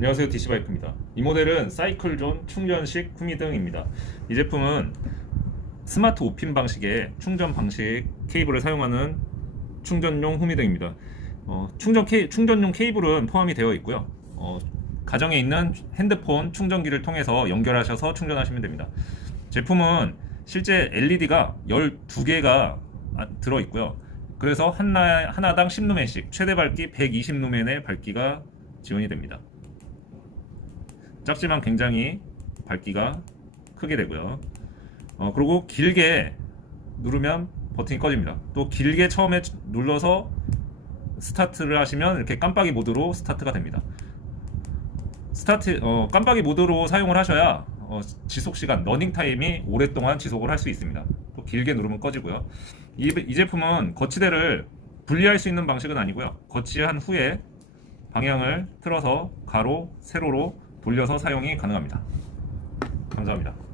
안녕하세요 DC바이크입니다. 이 모델은 사이클존 충전식 후미등입니다. 이 제품은 스마트 오핀 방식의 충전 방식 케이블을 사용하는 충전용 후미등입니다. 어, 충전 케이, 충전용 케이블은 포함이 되어 있고요. 어, 가정에 있는 핸드폰 충전기를 통해서 연결하셔서 충전하시면 됩니다. 제품은 실제 LED가 12개가 들어 있고요. 그래서 하나, 하나당 10루멘씩 최대 밝기 120루멘의 밝기가 지원이 됩니다. 작지만 굉장히 밝기가 크게 되고요. 어, 그리고 길게 누르면 버튼이 꺼집니다. 또 길게 처음에 눌러서 스타트를 하시면 이렇게 깜빡이 모드로 스타트가 됩니다. 스타트 어, 깜빡이 모드로 사용을 하셔야 어, 지속 시간 러닝 타임이 오랫동안 지속을 할 수 있습니다. 또 길게 누르면 꺼지고요. 이, 이 제품은 거치대를 분리할 수 있는 방식은 아니고요. 거치한 후에 방향을 틀어서 가로, 세로로 돌려서 사용이 가능합니다. 감사합니다.